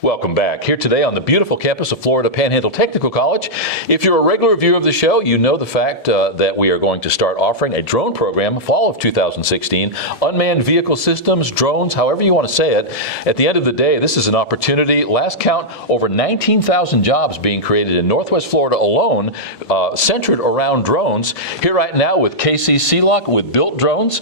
Welcome back. Here today on the beautiful campus of Florida Panhandle Technical College. If you're a regular viewer of the show, you know the fact that we are going to start offering a drone program fall of 2016. Unmanned vehicle systems, drones, however you want to say it. At the end of the day, this is an opportunity. Last count, over 19,000 jobs being created in Northwest Florida alone, centered around drones. Here right now with Casey Sealock with Built Drones.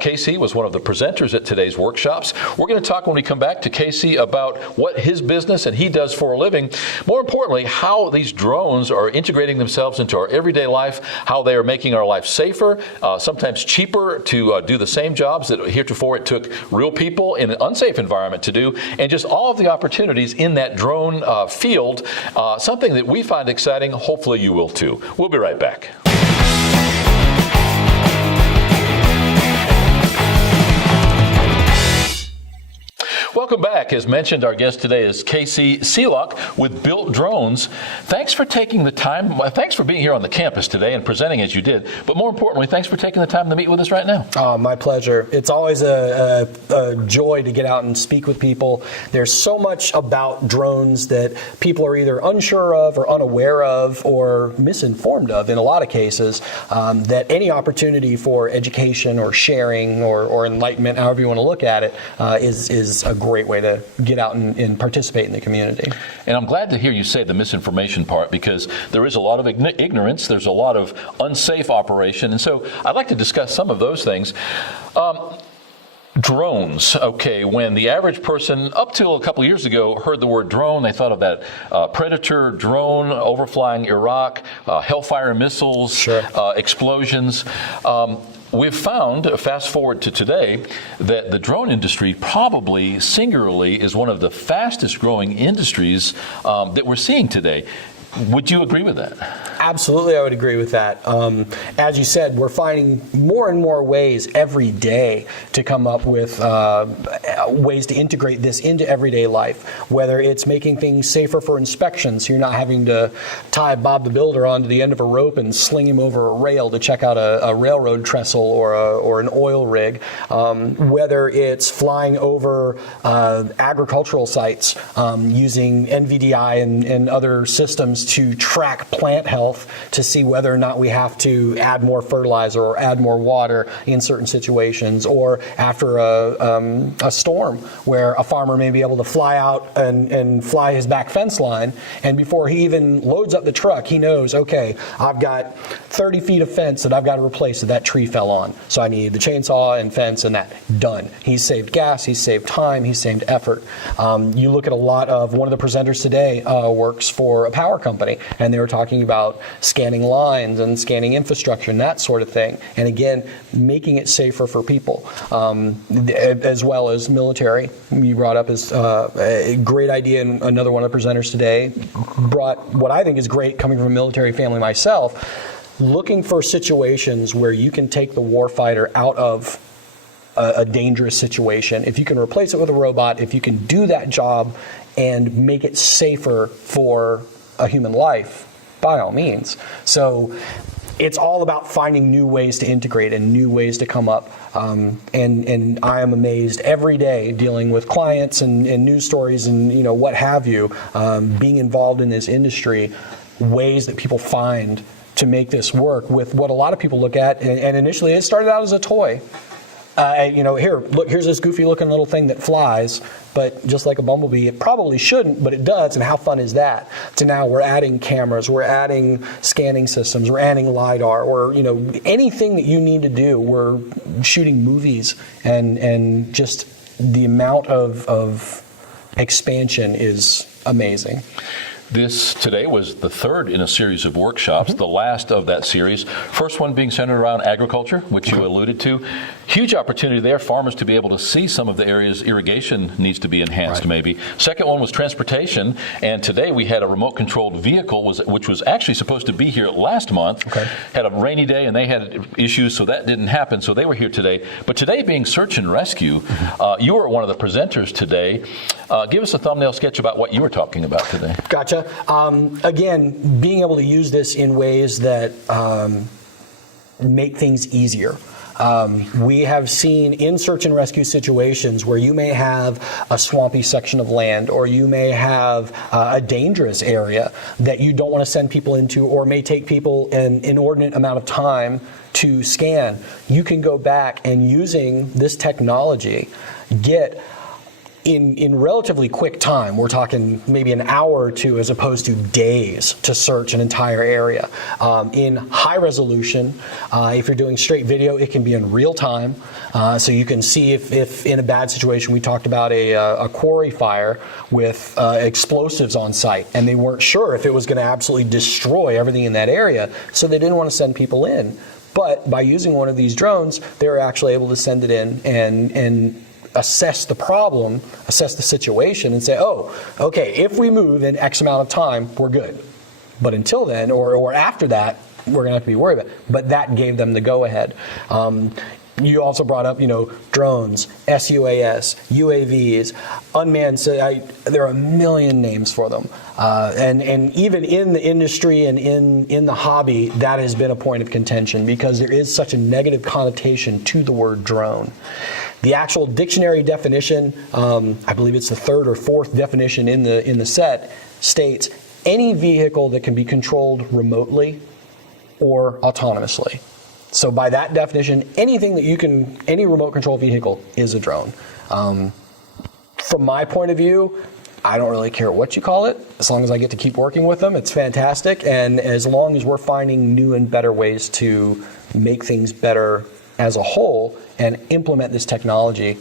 Casey was one of the presenters at today's workshops. We're going to talk when we come back to Casey about what his business and he does for a living. More importantly, how these drones are integrating themselves into our everyday life, how they are making our life safer, sometimes cheaper to do the same jobs that heretofore it took real people in an unsafe environment to do, and just all of the opportunities in that drone field, something that we find exciting. Hopefully you will too. We'll be right back. Welcome back. As mentioned, our guest today is Casey Sealock with Built Drones. Thanks for taking the time. Thanks for being here on the campus today and presenting as you did. But more importantly, thanks for taking the time to meet with us right now. Oh, my pleasure. It's always a joy to get out and speak with people. There's so much about drones that people are either unsure of or unaware of or misinformed of in a lot of cases, that any opportunity for education or sharing or enlightenment, however you want to look at it, is a great way to get out and participate in the community. And I'm glad to hear you say the misinformation part, because there is a lot of ignorance, there's a lot of unsafe operation, and so I'd like to discuss some of those things. Drones, okay, when the average person up till a couple of years ago heard the word drone, they thought of that Predator drone overflying Iraq, Hellfire missiles, sure. Explosions. We've found, fast forward to today, that the drone industry probably singularly is one of the fastest growing industries that we're seeing today. Would you agree with that? Absolutely, I would agree with that. As you said, we're finding more and more ways every day to come up with ways to integrate this into everyday life, whether it's making things safer for inspections, so you're not having to tie Bob the Builder onto the end of a rope and sling him over a rail to check out a railroad trestle or an oil rig, whether it's flying over agricultural sites using NVDI and other systems to track plant health to see whether or not we have to add more fertilizer or add more water in certain situations, or after a storm where a farmer may be able to fly out and fly his back fence line, and before he even loads up the truck, he knows, okay, I've got 30 feet of fence that I've got to replace that tree fell on, so I need the chainsaw and fence and that. Done. He's saved gas, he's saved time, he's saved effort. You look at a lot of, one of the presenters today works for a power company, and they were talking about scanning lines and scanning infrastructure and that sort of thing. And again, making it safer for people, as well as military. You brought up as a great idea, and another one of the presenters today brought what I think is great, coming from a military family myself, looking for situations where you can take the warfighter out of a dangerous situation. If you can replace it with a robot, if you can do that job and make it safer for a human life, by all means. So it's all about finding new ways to integrate and new ways to come up. And I am amazed every day dealing with clients and news stories and what have you, being involved in this industry, ways that people find to make this work with what a lot of people look at. And initially it started out as a toy. Here, look, here's this goofy looking little thing that flies, but just like a bumblebee, it probably shouldn't, but it does, and how fun is that? To now we're adding cameras, we're adding scanning systems, we're adding LiDAR, or anything that you need to do. We're shooting movies, and just the amount of expansion is amazing. This today was the third in a series of workshops, the last of that series. First one being centered around agriculture, which you alluded to. Huge opportunity there, farmers to be able to see some of the areas irrigation needs to be enhanced, maybe. Second one was transportation, and today we had a remote-controlled vehicle, which was actually supposed to be here last month. Had a rainy day, and they had issues, so that didn't happen, so they were here today. But today being search and rescue, you were one of the presenters today. Give us a thumbnail sketch about what you were talking about today. Gotcha. Again, being able to use this in ways that make things easier. We have seen in search and rescue situations where you may have a swampy section of land, or you may have a dangerous area that you don't want to send people into, or may take people an inordinate amount of time to scan. You can go back and, using this technology, get in relatively quick time, we're talking maybe an hour or two as opposed to days, to search an entire area. In high resolution, if you're doing straight video, it can be in real time. So you can see if in a bad situation, we talked about a quarry fire with explosives on site, and they weren't sure if it was going to absolutely destroy everything in that area, so they didn't want to send people in. But by using one of these drones, they were actually able to send it in and assess the problem, assess the situation, and say, oh, okay, if we move in X amount of time, we're good. But until then, or after that, we're going to have to be worried about it. But that gave them the go-ahead. You also brought up, drones, SUAS, UAVs, unmanned. There are a million names for them, and even in the industry and in the hobby, that has been a point of contention because there is such a negative connotation to the word drone. The actual dictionary definition, I believe it's the third or fourth definition in the set, states any vehicle that can be controlled remotely or autonomously. So by that definition, anything that any remote control vehicle is a drone. From my point of view, I don't really care what you call it. As long as I get to keep working with them, it's fantastic. And as long as we're finding new and better ways to make things better as a whole and implement this technology,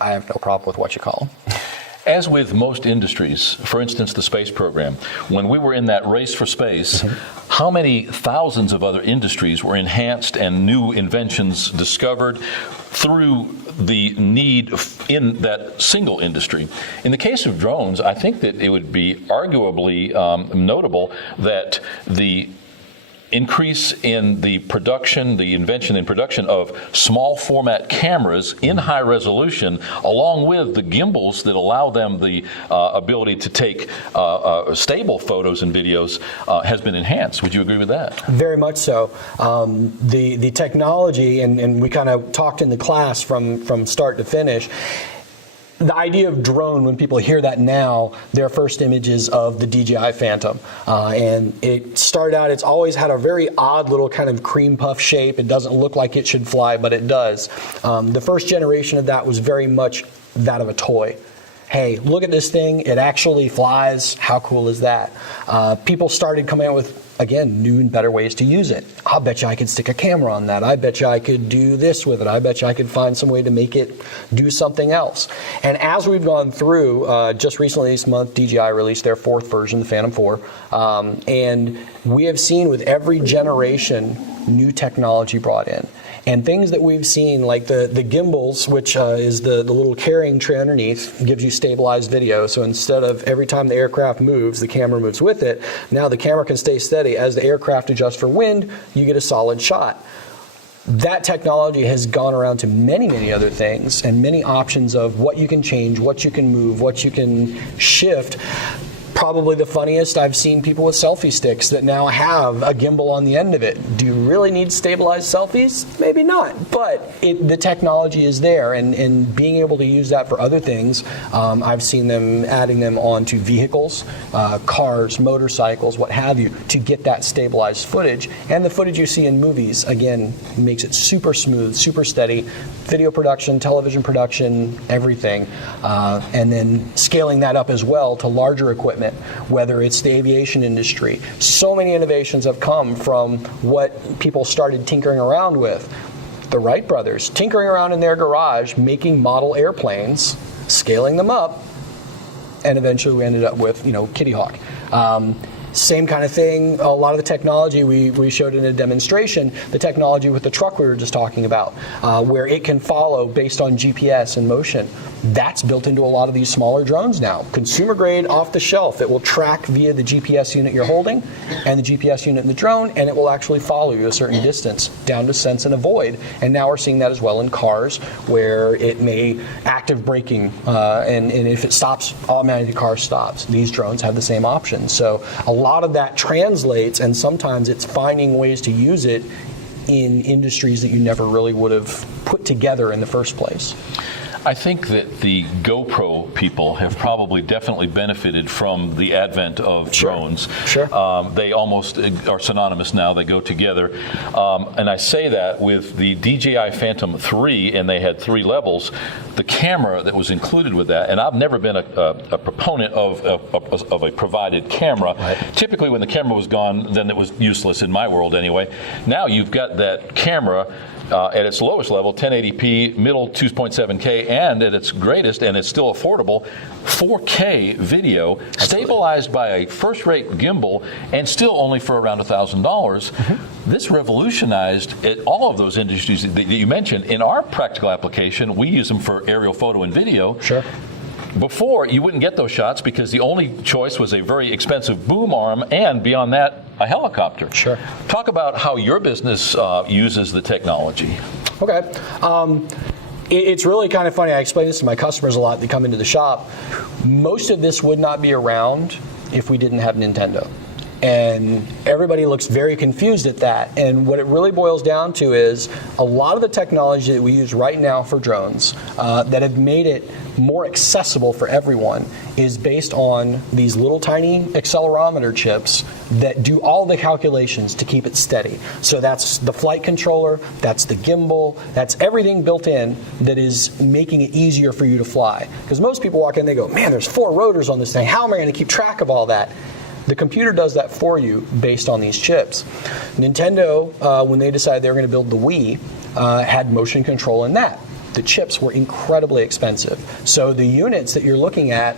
I have no problem with what you call them. As with most industries, for instance, the space program, when we were in that race for space, how many thousands of other industries were enhanced and new inventions discovered through the need in that single industry? In the case of drones, I think that it would be arguably notable that the increase in the production, the invention and production of small format cameras in high resolution, along with the gimbals that allow them the ability to take stable photos and videos, has been enhanced. Would you agree with that? Very much so. The technology, and we kind of talked in the class from start to finish. The idea of drone, when people hear that now, their first image is of the DJI Phantom. And it started out, it's always had a very odd little kind of cream puff shape. It doesn't look like it should fly, but it does. The first generation of that was very much that of a toy. Hey, look at this thing, it actually flies, how cool is that? People started coming out with, again, new and better ways to use it. I'll bet you I could stick a camera on that. I bet you I could do this with it. I bet you I could find some way to make it do something else. And as we've gone through, just recently this month, DJI released their fourth version, the Phantom 4. And we have seen with every generation, new technology brought in. And things that we've seen, like the gimbals, which is the little carrying tray underneath, gives you stabilized video. So instead of every time the aircraft moves, the camera moves with it, now the camera can stay steady. As the aircraft adjusts for wind, you get a solid shot. That technology has gone around to many, many other things and many options of what you can change, what you can move, what you can shift. Probably the funniest, I've seen people with selfie sticks that now have a gimbal on the end of it. Do you really need stabilized selfies? Maybe not, but the technology is there, and being able to use that for other things, I've seen them adding them onto vehicles, cars, motorcycles, what have you, to get that stabilized footage. And the footage you see in movies, again, makes it super smooth, super steady. Video production, television production, everything. And then scaling that up as well to larger equipment, whether it's the aviation industry. So many innovations have come from what people started tinkering around with. The Wright brothers, tinkering around in their garage, making model airplanes, scaling them up, and eventually we ended up with, Kitty Hawk. Same kind of thing, a lot of the technology we showed in a demonstration, the technology with the truck we were just talking about, where it can follow based on GPS and motion. That's built into a lot of these smaller drones now. Consumer grade, off the shelf. It will track via the GPS unit you're holding and the GPS unit in the drone, and it will actually follow you a certain distance down to sense and avoid. And now we're seeing that as well in cars, where it may active braking, and if it stops, automatically the car stops. These drones have the same option. So a lot of that translates, and sometimes it's finding ways to use it in industries that you never really would have put together in the first place. I think that the GoPro people have probably definitely benefited from the advent of drones. Sure. They almost are synonymous now. They go together. And I say that with the DJI Phantom 3, and they had 3 levels, the camera that was included with that, and I've never been a proponent of a provided camera. Right. Typically when the camera was gone, then it was useless in my world anyway. Now you've got that camera at its lowest level, 1080p, middle 2.7K, and at its greatest, and it's still affordable, 4K video, stabilized by a first-rate gimbal, and still only for around $1,000. Mm-hmm. This revolutionized all of those industries that you mentioned. In our practical application, we use them for aerial photo and video. Sure. Before, you wouldn't get those shots because the only choice was a very expensive boom arm, and beyond that, a helicopter. Sure. Talk about how your business uses the technology. Okay. It's really kind of funny. I explain this to my customers a lot that come into the shop. Most of this would not be around if we didn't have Nintendo. And everybody looks very confused at that. And what it really boils down to is a lot of the technology that we use right now for drones that have made it more accessible for everyone is based on these little tiny accelerometer chips that do all the calculations to keep it steady. So that's the flight controller, that's the gimbal, that's everything built in that is making it easier for you to fly. Because most people walk in and they go, man, there's 4 rotors on this thing. How am I going to keep track of all that? The computer does that for you based on these chips. Nintendo, when they decided they were going to build the Wii, had motion control in that. The chips were incredibly expensive. So the units that you're looking at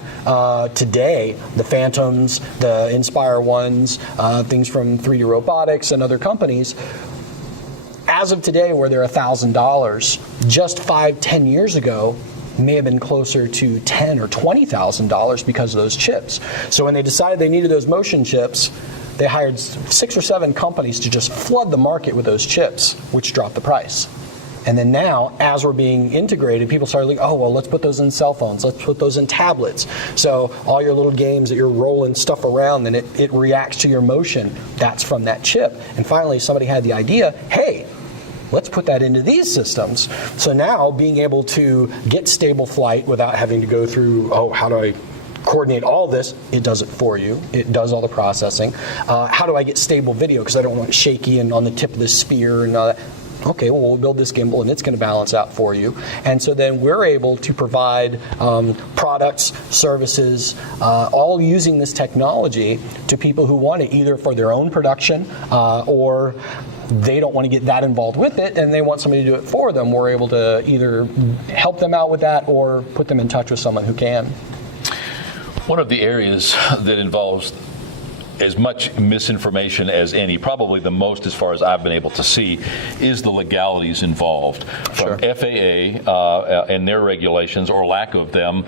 today, the Phantoms, the Inspire ones, things from 3D Robotics and other companies, as of today where they're $1,000, just 5-10 years ago, may have been closer to $10,000 or $20,000 because of those chips. So when they decided they needed those motion chips, they hired 6 or 7 companies to just flood the market with those chips, which dropped the price. And then now, as we're being integrated, people started like, oh, well, let's put those in cell phones. Let's put those in tablets. So all your little games that you're rolling stuff around, and it reacts to your motion. That's from that chip. And finally, somebody had the idea, hey, let's put that into these systems. So now being able to get stable flight without having to go through, oh, how do I coordinate all this? It does it for you. It does all the processing. How do I get stable video? Because I don't want it shaky and on the tip of the spear and all that. Okay, well, we'll build this gimbal and it's going to balance out for you. And so then we're able to provide products, services, all using this technology to people who want it either for their own production or they don't want to get that involved with it and they want somebody to do it for them. We're able to either help them out with that or put them in touch with someone who can. One of the areas that involves as much misinformation as any, probably the most as far as I've been able to see, is the legalities involved. From FAA and their regulations, or lack of them,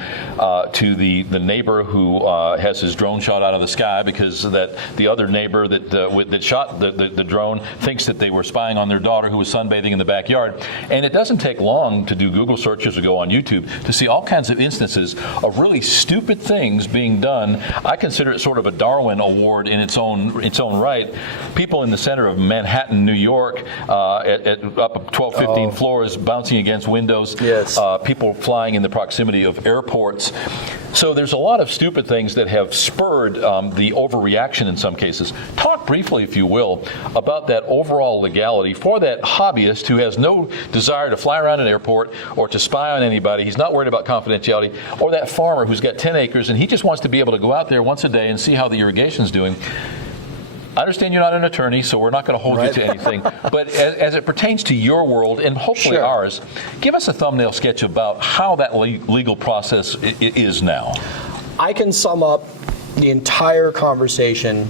to the neighbor who has his drone shot out of the sky because that the other neighbor that shot the drone thinks that they were spying on their daughter who was sunbathing in the backyard. And it doesn't take long to do Google searches or go on YouTube to see all kinds of instances of really stupid things being done. I consider it sort of a Darwin Award in its own right. People in the center of Manhattan, New York, up 12, 15 floors, bouncing against windows. Yes. People flying in the proximity of airports. So there's a lot of stupid things that have spurred the overreaction in some cases. Talk briefly, if you will, about that overall legality for that hobbyist who has no desire to fly around an airport or to spy on anybody. He's not worried about confidentiality. Or that farmer who's got 10 acres and he just wants to be able to go out there once a day and see how the irrigation's doing. I understand you're not an attorney, so we're not going to hold you to anything. But as it pertains to your world, and hopefully ours, give us a thumbnail sketch about how that legal process is now. I can sum up the entire conversation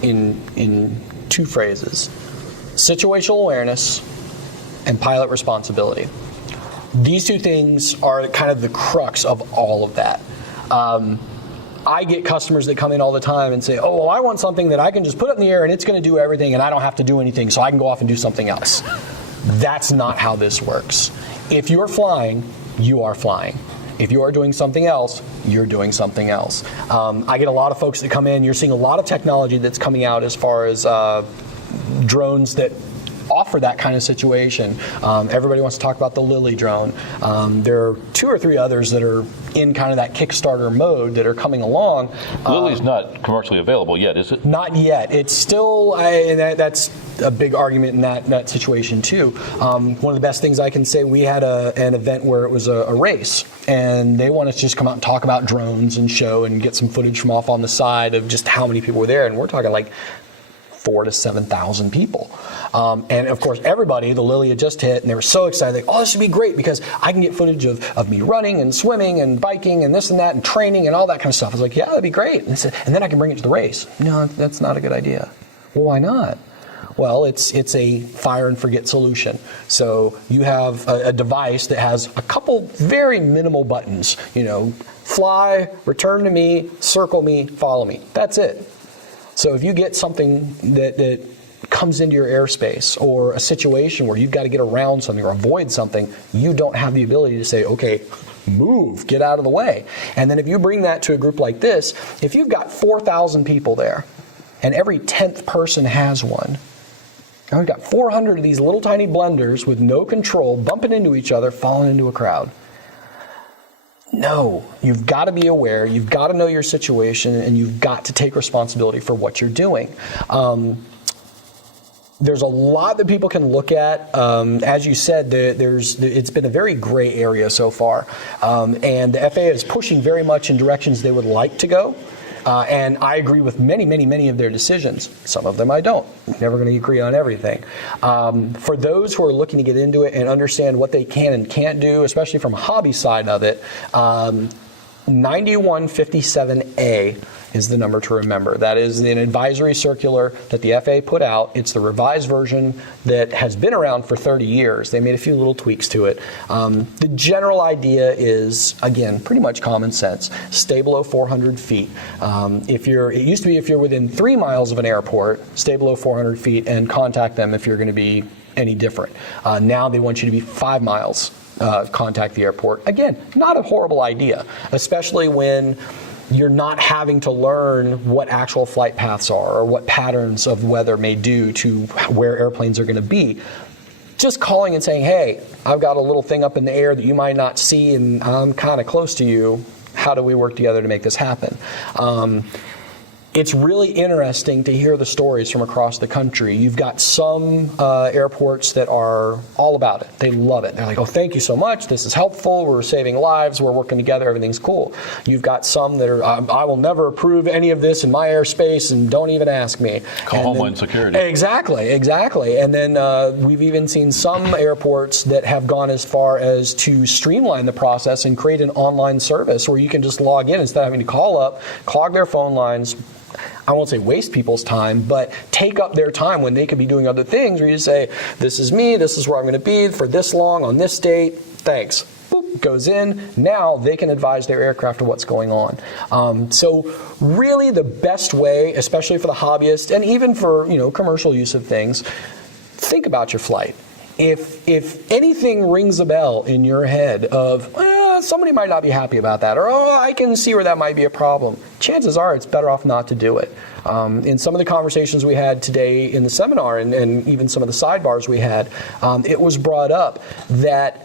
in 2 phrases: situational awareness and pilot responsibility. These 2 things are kind of the crux of all of that. I get customers that come in all the time and say, oh, well, I want something that I can just put up in the air and it's going to do everything and I don't have to do anything, so I can go off and do something else. That's not how this works. If you're flying, you are flying. If you are doing something else, you're doing something else. I get a lot of folks that come in. You're seeing a lot of technology that's coming out as far as drones that offer for that kind of situation. Everybody wants to talk about the Lily drone. There are 2 or 3 others that are in kind of that Kickstarter mode that are coming along. Lily's not commercially available yet, is it? Not yet. It's still, and that's a big argument in that situation too. One of the best things I can say, we had an event where it was a race, and they wanted to just come out and talk about drones and show and get some footage from off on the side of just how many people were there, and we're talking like 4,000 to 7,000 people. And of course, everybody, the Lily had just hit, and they were so excited. Like, oh, this should be great because I can get footage of me running and swimming and biking and this and that and training and all that kind of stuff. I was like, yeah, that'd be great. And then I can bring it to the race. No, that's not a good idea. Well, why not? Well, it's a fire and forget solution. So you have a device that has a couple very minimal buttons. Fly, return to me, circle me, follow me. That's it. So if you get something that comes into your airspace, or a situation where you've got to get around something or avoid something, you don't have the ability to say, okay, move, get out of the way. And then if you bring that to a group like this, if you've got 4,000 people there, and every 10th person has one, now we've got 400 of these little tiny blenders with no control, bumping into each other, falling into a crowd. No, you've got to be aware, you've got to know your situation, and you've got to take responsibility for what you're doing. There's a lot that people can look at. As you said, it's been a very gray area so far. And the FAA is pushing very much in directions they would like to go. And I agree with many of their decisions. Some of them I don't. Never going to agree on everything. For those who are looking to get into it and understand what they can and can't do, especially from a hobby side of it, 9157A is the number to remember. That is an advisory circular that the FAA put out. It's the revised version that has been around for 30 years. They made a few little tweaks to it. The general idea is, again, pretty much common sense. Stay below 400 feet. It used to be if you're within 3 miles of an airport, stay below 400 feet and contact them if you're going to be any different. Now they want you to be 5 miles. Contact the airport. Again, not a horrible idea, especially when you're not having to learn what actual flight paths are or what patterns of weather may do to where airplanes are going to be. Just calling and saying, hey, I've got a little thing up in the air that you might not see and I'm kind of close to you. How do we work together to make this happen? It's really interesting to hear the stories from across the country. You've got some airports that are all about it. They love it. They're like, oh, thank you so much. This is helpful. We're saving lives. We're working together. Everything's cool. You've got some that are, I will never approve any of this in my airspace and don't even ask me. Call Homeland Security. Exactly. And then we've even seen some airports that have gone as far as to streamline the process and create an online service where you can just log in instead of having to call up, clog their phone lines, I won't say waste people's time, but take up their time when they could be doing other things, where you say, this is me, this is where I'm going to be for this long on this date, thanks. Boop, goes in. Now they can advise their aircraft of what's going on. So really the best way, especially for the hobbyist and even for commercial use of things, think about your flight. If anything rings a bell in your head of, somebody might not be happy about that, or I can see where that might be a problem, chances are it's better off not to do it. In some of the conversations we had today in the seminar and even some of the sidebars we had, it was brought up that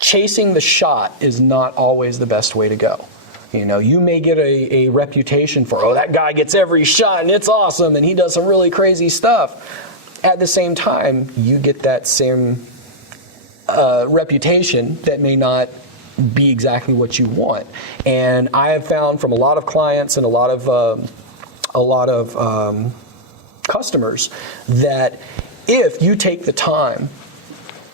chasing the shot is not always the best way to go. You may get a reputation for, that guy gets every shot and it's awesome and he does some really crazy stuff. At the same time, you get that same reputation that may not be exactly what you want. And I have found from a lot of clients and a lot of customers that if you take the time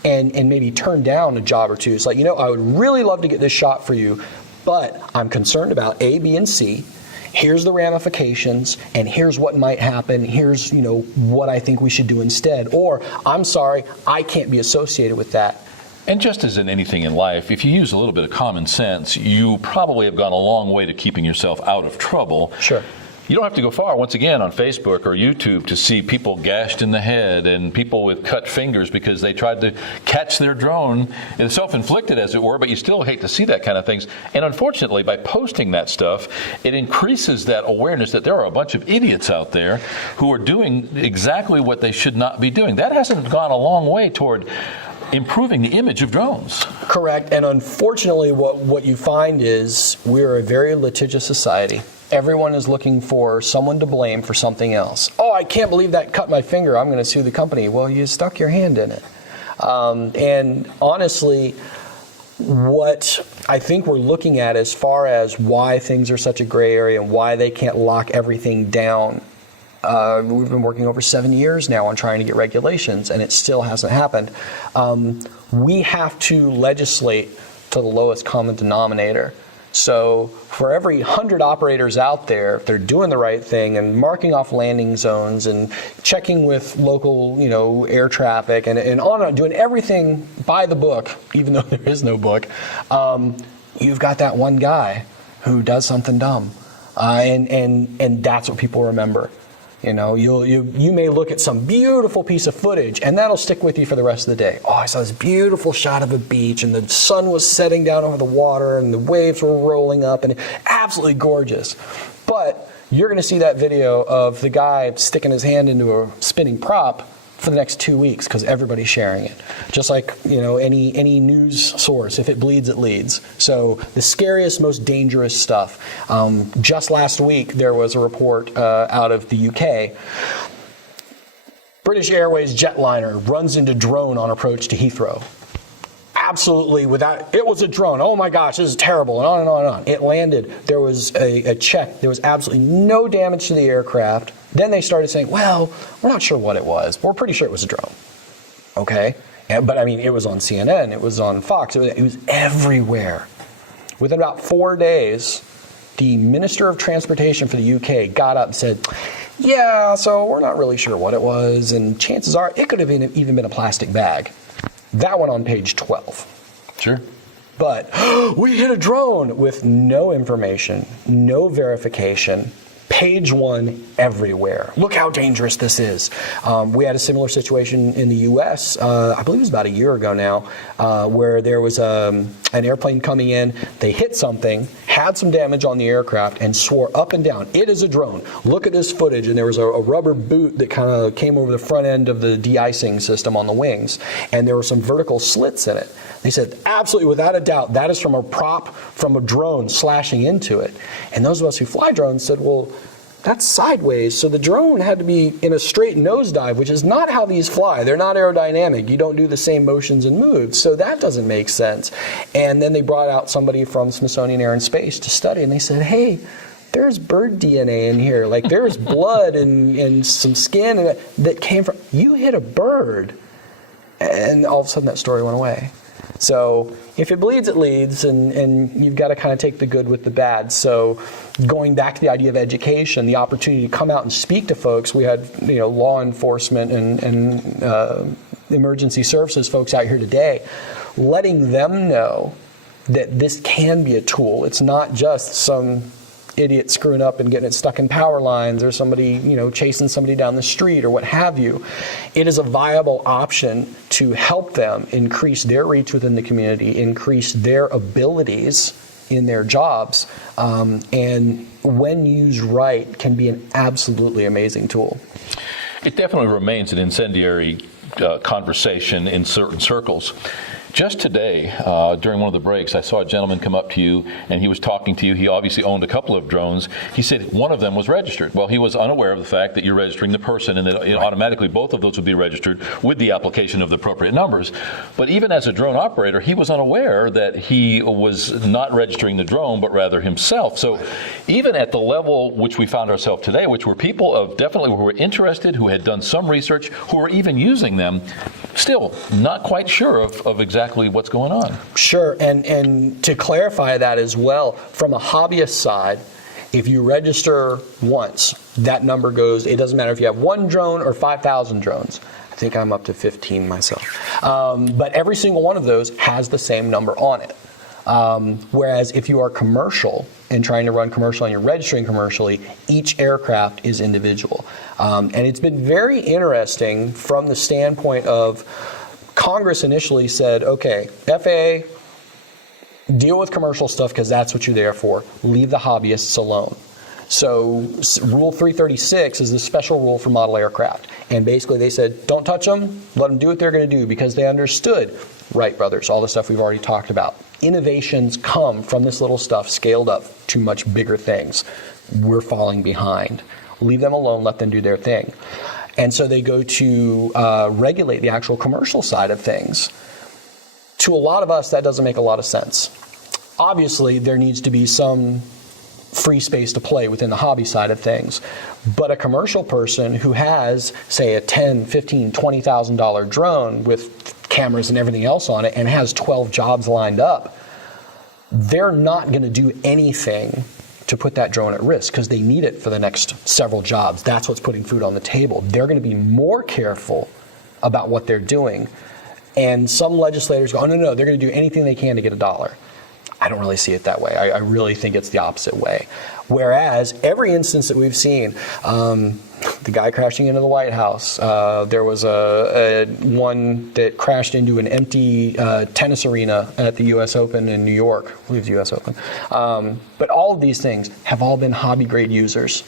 and maybe turn down a job or two, it's like, I would really love to get this shot for you, but I'm concerned about A, B, and C. Here's the ramifications, and here's what might happen. Here's, what I think we should do instead. Or, I'm sorry, I can't be associated with that. And just as in anything in life, if you use a little bit of common sense, you probably have gone a long way to keeping yourself out of trouble. Sure. You don't have to go far, once again, on Facebook or YouTube to see people gashed in the head and people with cut fingers because they tried to catch their drone. It's self-inflicted, as it were, but you still hate to see that kind of things. And unfortunately, by posting that stuff, it increases that awareness that there are a bunch of idiots out there who are doing exactly what they should not be doing. That hasn't gone a long way toward improving the image of drones. Correct. And unfortunately, what you find is we're a very litigious society. Everyone is looking for someone to blame for something else. Oh, I can't believe that cut my finger. I'm going to sue the company. Well, you stuck your hand in it. And honestly, what I think we're looking at as far as why things are such a gray area and why they can't lock everything down, we've been working over 7 years now on trying to get regulations, and it still hasn't happened. We have to legislate to the lowest common denominator. So for every 100 operators out there, if they're doing the right thing and marking off landing zones and checking with local, air traffic and on and on, doing everything by the book, even though there is no book, you've got that one guy who does something dumb, and that's what people remember. You may look at some beautiful piece of footage, and that'll stick with you for the rest of the day. Oh, I saw this beautiful shot of a beach, and the sun was setting down over the water, and the waves were rolling up, and absolutely gorgeous. But you're going to see that video of the guy sticking his hand into a spinning prop for the next 2 weeks because everybody's sharing it. Just like any news source, if it bleeds, it leads. So the scariest, most dangerous stuff. Just last week, there was a report out of the UK. British Airways jetliner runs into drone on approach to Heathrow. Absolutely, it was a drone. Oh my gosh, this is terrible, and on and on and on. It landed. There was a check. There was absolutely no damage to the aircraft. Then they started saying, well, we're not sure what it was, but we're pretty sure it was a drone. Okay? But I mean, it was on CNN, it was on Fox, it was everywhere. Within about 4 days, the Minister of Transportation for the UK got up and said, yeah, so we're not really sure what it was, and chances are it could have even been a plastic bag. That went on page 12. Sure. But we hit a drone with no information, no verification. Page one everywhere. Look how dangerous this is. We had a similar situation in the U.S., I believe it was about a year ago now, where there was an airplane coming in. They hit something, had some damage on the aircraft, and swore up and down, it is a drone. Look at this footage. And there was a rubber boot that kind of came over the front end of the de-icing system on the wings, and there were some vertical slits in it. They said, absolutely, without a doubt, that is from a prop from a drone slashing into it. And those of us who fly drones said, well, that's sideways, so the drone had to be in a straight nosedive, which is not how these fly. They're not aerodynamic. You don't do the same motions and moves, so that doesn't make sense. And then they brought out somebody from Smithsonian Air and Space to study, and they said, hey, there's bird DNA in here. Like, there's blood and some skin that came from, you hit a bird. And all of a sudden that story went away. So if it bleeds, it leads, and you've got to kind of take the good with the bad. So going back to the idea of education, the opportunity to come out and speak to folks, we had law enforcement and emergency services folks out here today, letting them know that this can be a tool. It's not just some idiot screwing up and getting it stuck in power lines, or somebody, chasing somebody down the street or what have you. It is a viable option to help them increase their reach within the community, increase their abilities in their jobs, and when used right, can be an absolutely amazing tool. It definitely remains an incendiary conversation in certain circles. Just today, during one of the breaks, I saw a gentleman come up to you, and he was talking to you. He obviously owned a couple of drones. He said one of them was registered. Well, he was unaware of the fact that you're registering the person, and that automatically both of those would be registered with the application of the appropriate numbers. But even as a drone operator, he was unaware that he was not registering the drone, but rather himself. So even at the level which we found ourselves today, which were people of definitely who were interested, who had done some research, who were even using them, still not quite sure of exactly what's going on. Sure, and to clarify that as well, from a hobbyist side, if you register once, that number goes, it doesn't matter if you have one drone or 5,000 drones. I think I'm up to 15 myself. But every single one of those has the same number on it. Whereas if you are commercial and trying to run commercial and you're registering commercially, each aircraft is individual. And it's been very interesting from the standpoint of Congress initially said, okay, FAA, deal with commercial stuff because that's what you're there for. Leave the hobbyists alone. So Rule 336 is the special rule for model aircraft. And basically they said, don't touch them, let them do what they're going to do, because they understood, Wright brothers, all the stuff we've already talked about. Innovations come from this little stuff scaled up to much bigger things. We're falling behind. Leave them alone, let them do their thing. And so they go to regulate the actual commercial side of things. To a lot of us, that doesn't make a lot of sense. Obviously, there needs to be some free space to play within the hobby side of things. But a commercial person who has, say, a $10,000, $15,000, $20,000 drone with cameras and everything else on it and has 12 jobs lined up, they're not going to do anything to put that drone at risk because they need it for the next several jobs. That's what's putting food on the table. They're going to be more careful about what they're doing. And some legislators go, oh, no, they're going to do anything they can to get a dollar. I don't really see it that way. I really think it's the opposite way. Whereas every instance that we've seen, the guy crashing into the White House, there was a one that crashed into an empty tennis arena at the U.S. Open in New York. I believe it's the U.S. Open. But all of these things have all been hobby grade users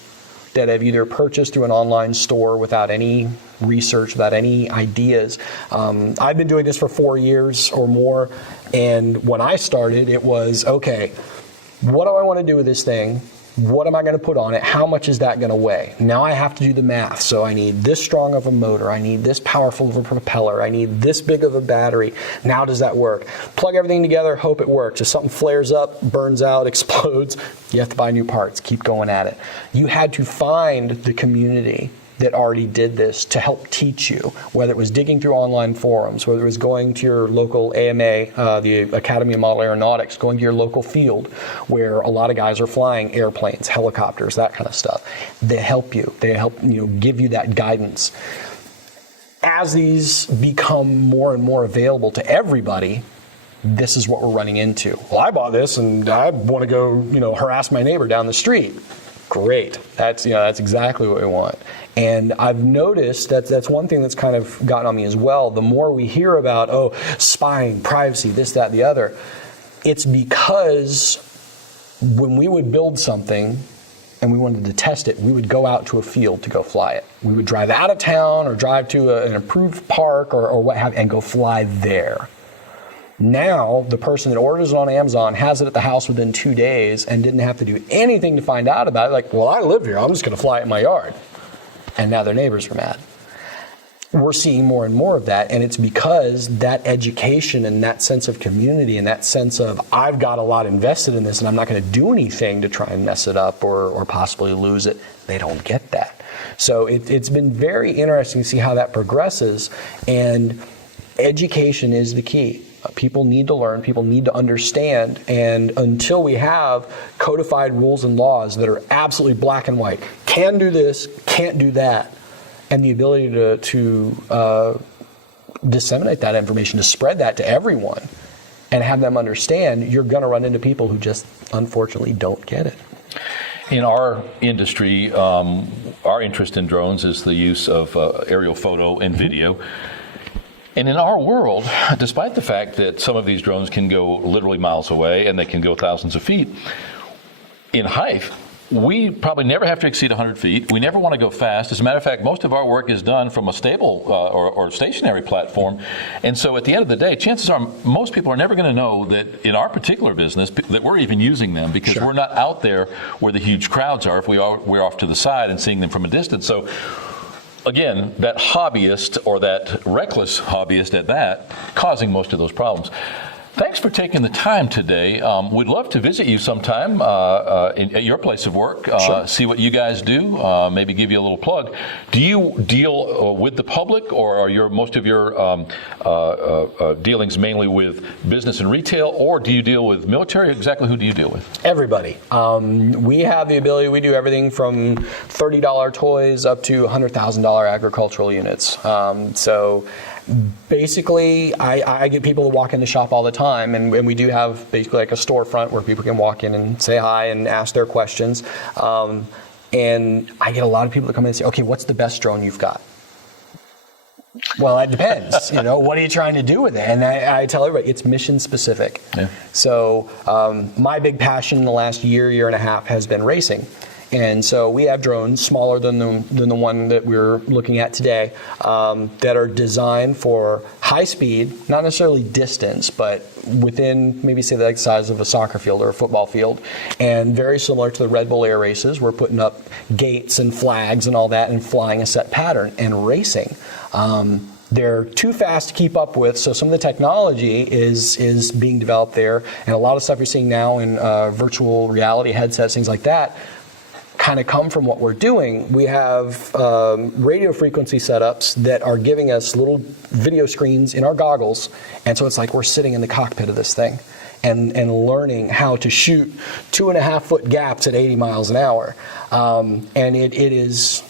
that have either purchased through an online store without any research, without any ideas. I've been doing this for 4 years or more, and when I started, it was, okay, what do I want to do with this thing? What am I going to put on it? How much is that going to weigh? Now I have to do the math. So I need this strong of a motor. I need this powerful of a propeller. I need this big of a battery. Now does that work? Plug everything together, hope it works. If something flares up, burns out, explodes, you have to buy new parts. Keep going at it. You had to find the community that already did this to help teach you, whether it was digging through online forums, whether it was going to your local AMA, the Academy of Model Aeronautics, going to your local field where a lot of guys are flying airplanes, helicopters, that kind of stuff. They help you. They help give you that guidance. As these become more and more available to everybody, this is what we're running into. Well, I bought this and I want to go, harass my neighbor down the street. Great. That's exactly what we want. And I've noticed that's one thing that's kind of gotten on me as well. The more we hear about, spying, privacy, this, that, the other, it's because when we would build something and we wanted to test it, we would go out to a field to go fly it. We would drive out of town or drive to an approved park or what have you and go fly there. Now, the person that orders it on Amazon has it at the house within 2 days and didn't have to do anything to find out about it. Like, well, I live here. I'm just going to fly it in my yard. And now their neighbors are mad. We're seeing more and more of that, and it's because that education and that sense of community and that sense of, I've got a lot invested in this and I'm not going to do anything to try and mess it up or possibly lose it. They don't get that. So it's been very interesting to see how that progresses, and education is the key. People need to learn, people need to understand, and until we have codified rules and laws that are absolutely black and white, can do this, can't do that, and the ability to disseminate that information, to spread that to everyone, and have them understand, you're going to run into people who just unfortunately don't get it. In our industry, our interest in drones is the use of aerial photo and video. And in our world, despite the fact that some of these drones can go literally miles away and they can go thousands of feet, in height, we probably never have to exceed 100 feet. We never want to go fast. As a matter of fact, most of our work is done from a stable or stationary platform. And so at the end of the day, chances are most people are never going to know that in our particular business that we're even using them, because Sure. we're not out there where the huge crowds are. If we're off to the side and seeing them from a distance. So again, that hobbyist or that reckless hobbyist at that, causing most of those problems. Thanks for taking the time today. We'd love to visit you sometime at your place of work, Sure. see what you guys do, maybe give you a little plug. Do you deal with the public, or are most of your dealings mainly with business and retail, or do you deal with military? Exactly who do you deal with? Everybody. We have the ability, we do everything from $30 toys up to $100,000 agricultural units. So Basically, I get people to walk in the shop all the time, and we do have basically like a storefront where people can walk in and say hi and ask their questions. And I get a lot of people that come in and say, okay, what's the best drone you've got? Well, it depends. What are you trying to do with it? And I tell everybody, it's mission specific. Yeah. So my big passion in the last year and a half has been racing. And so we have drones smaller than the one that we're looking at today that are designed for high speed, not necessarily distance, but within maybe say the size of a soccer field or a football field. And very similar to the Red Bull Air races, we're putting up gates and flags and all that and flying a set pattern and racing. They're too fast to keep up with, so some of the technology is being developed there. And a lot of stuff you're seeing now in virtual reality headsets, things like that, kind of come from what we're doing. We have radio frequency setups that are giving us little video screens in our goggles, and so it's like we're sitting in the cockpit of this thing and learning how to shoot 2.5 foot gaps at 80 miles an hour. And it is...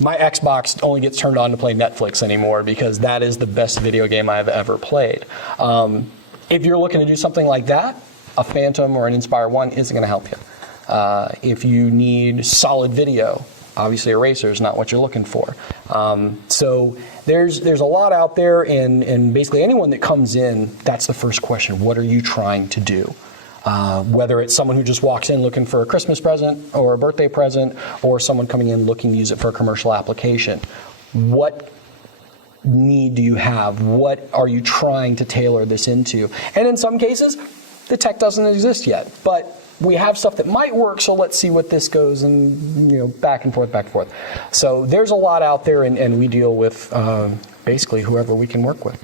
My Xbox only gets turned on to play Netflix anymore because that is the best video game I've ever played. If you're looking to do something like that, a Phantom or an Inspire 1 isn't going to help you. If you need solid video, obviously a racer is not what you're looking for. So there's a lot out there, and basically anyone that comes in, that's the first question. What are you trying to do? Whether it's someone who just walks in looking for a Christmas present or a birthday present, or someone coming in looking to use it for a commercial application. What need do you have? What are you trying to tailor this into? And in some cases, the tech doesn't exist yet, but we have stuff that might work, so let's see what this goes, and back and forth. So there's a lot out there, and we deal with basically whoever we can work with.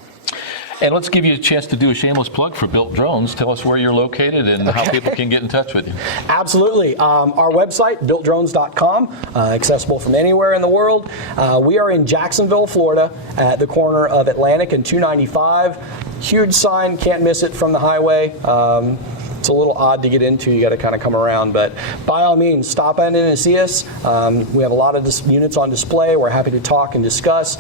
And let's give you a chance to do a shameless plug for Built Drones. Tell us where you're located and how people can get in touch with you. Absolutely. Our website, builtdrones.com, accessible from anywhere in the world. We are in Jacksonville, Florida, at the corner of Atlantic and 295. Huge sign, can't miss it from the highway. It's a little odd to get into. You got to kind of come around, but by all means, stop in and see us. We have a lot of units on display. We're happy to talk and discuss.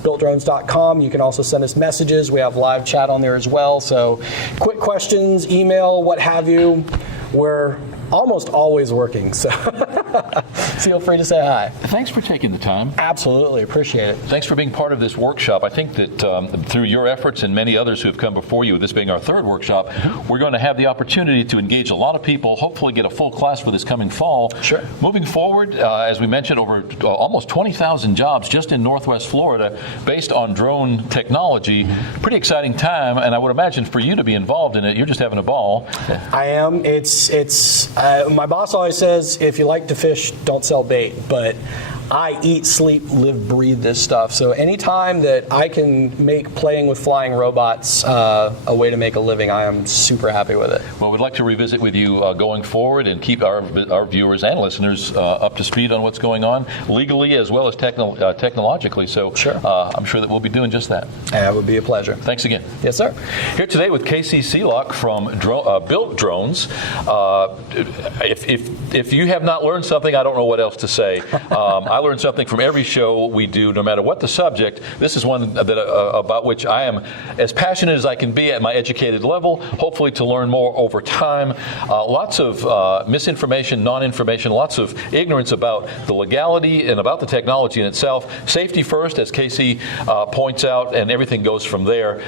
BuiltDrones.com. You can also send us messages. We have live chat on there as well. So, quick questions, email, what have you. We're almost always working, so feel free to say hi. Thanks for taking the time. Absolutely, appreciate it. Thanks for being part of this workshop. I think that through your efforts and many others who have come before you, this being our third workshop, we're going to have the opportunity to engage a lot of people, hopefully get a full class for this coming fall. Sure. Moving forward, as we mentioned, over almost 20,000 jobs just in Northwest Florida based on drone technology. Pretty exciting time, and I would imagine for you to be involved in it, you're just having a ball. I am. It's my boss always says, if you like to fish, don't sell bait, but I eat, sleep, live, breathe this stuff. So anytime that I can make playing with flying robots a way to make a living, I am super happy with it. Well, we'd like to revisit with you going forward and keep our viewers and listeners up to speed on what's going on legally as well as technologically. So sure. I'm sure that we'll be doing just that. That would be a pleasure. Thanks again. Yes, sir. Here today with Casey Sealock from Built Drones. If you have not learned something, I don't know what else to say. I learn something from every show we do, no matter what the subject. This is one that about which I am as passionate as I can be at my educated level, hopefully to learn more over time. Lots of misinformation, non-information, lots of ignorance about the legality and about the technology in itself. Safety first, as Casey points out, and everything goes from there.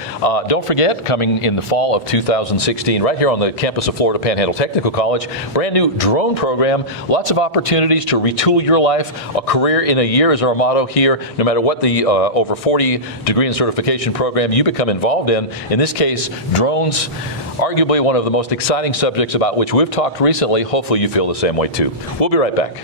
Don't forget, coming in the fall of 2016, right here on the campus of Florida Panhandle Technical College, brand new drone program, lots of opportunities to retool your life. A career in a year is our motto here. No matter what the over 40 degree and certification program you become involved in this case, drones, arguably one of the most exciting subjects about which we've talked recently. Hopefully you feel the same way too. We'll be right back.